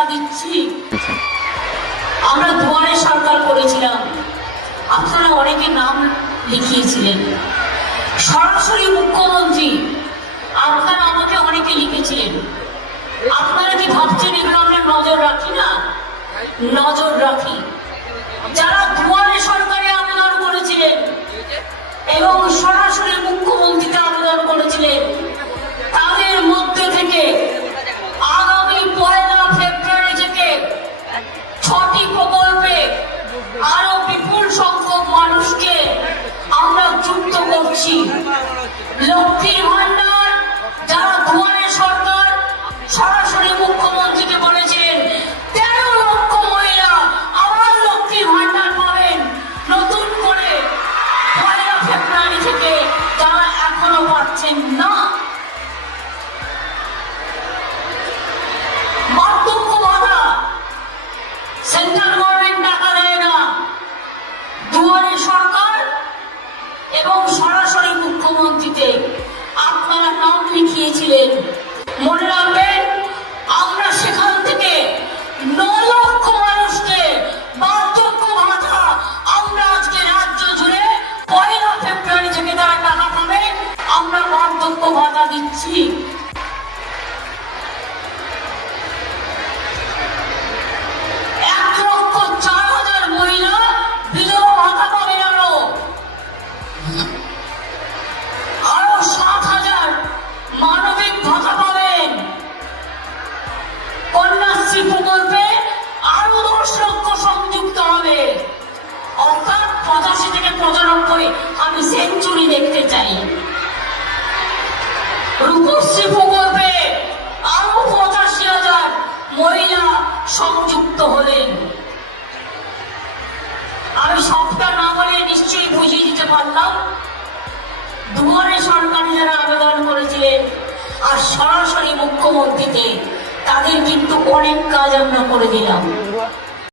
করেছেন আমরা দুয়ারে সরকার করেছিলাম। আপনারা অনেকে নাম লিখিয়েছিলেন। সরাসরি মুখ্যমন্ত্রী, আপনারা আমাকে অনেকে লিখেছিলেন। আপনারা কি ভাবছেন এগুলো আমরা নজর রাখি না? নজর রাখি। যারা দুয়ারে সরকারে আবেদন করেছিলেন এবং সরাসরি করছি লক্ষ্মীর ভান্ডার, যারা দুয়ারে সরকার সরাসরি মুখ্যমন্ত্রীকে বলেছেন, তেরো লক্ষ মহিলা আবার লক্ষ্মীর ভান্ডার পাবেন। নতুন করে পয়লা ফেব্রুয়ারি থেকে তারা এখনও পাচ্ছেন না। লিখিয়েছিলেন মনে রাখবেন, আমরা সেখান থেকে ন লক্ষ মানুষকে বার্ধক্য ভাতা আমরা আজকে রাজ্য জুড়ে পয়লা ফেব্রুয়ারি থেকে তারা টাকা পাবে। আমরা বার্ধক্য ভাতা দিচ্ছি। পঁচাশি থেকে পঁচানব্বই আমি সেঞ্চুরি দেখতে চাই। রূপশ্রী প্রকল্পে আরও পঁচাশি হাজার মহিলা সংযুক্ত হলেন। আমি সবটা না বলে নিশ্চয়ই বুঝিয়ে দিতে পারলাম। দুয়ারে সরকারি যারা আবেদন করেছিলেন আর সরাসরি মুখ্যমন্ত্রীতে তাদের কিন্তু অনেক কাজ আমরা করে দিলাম।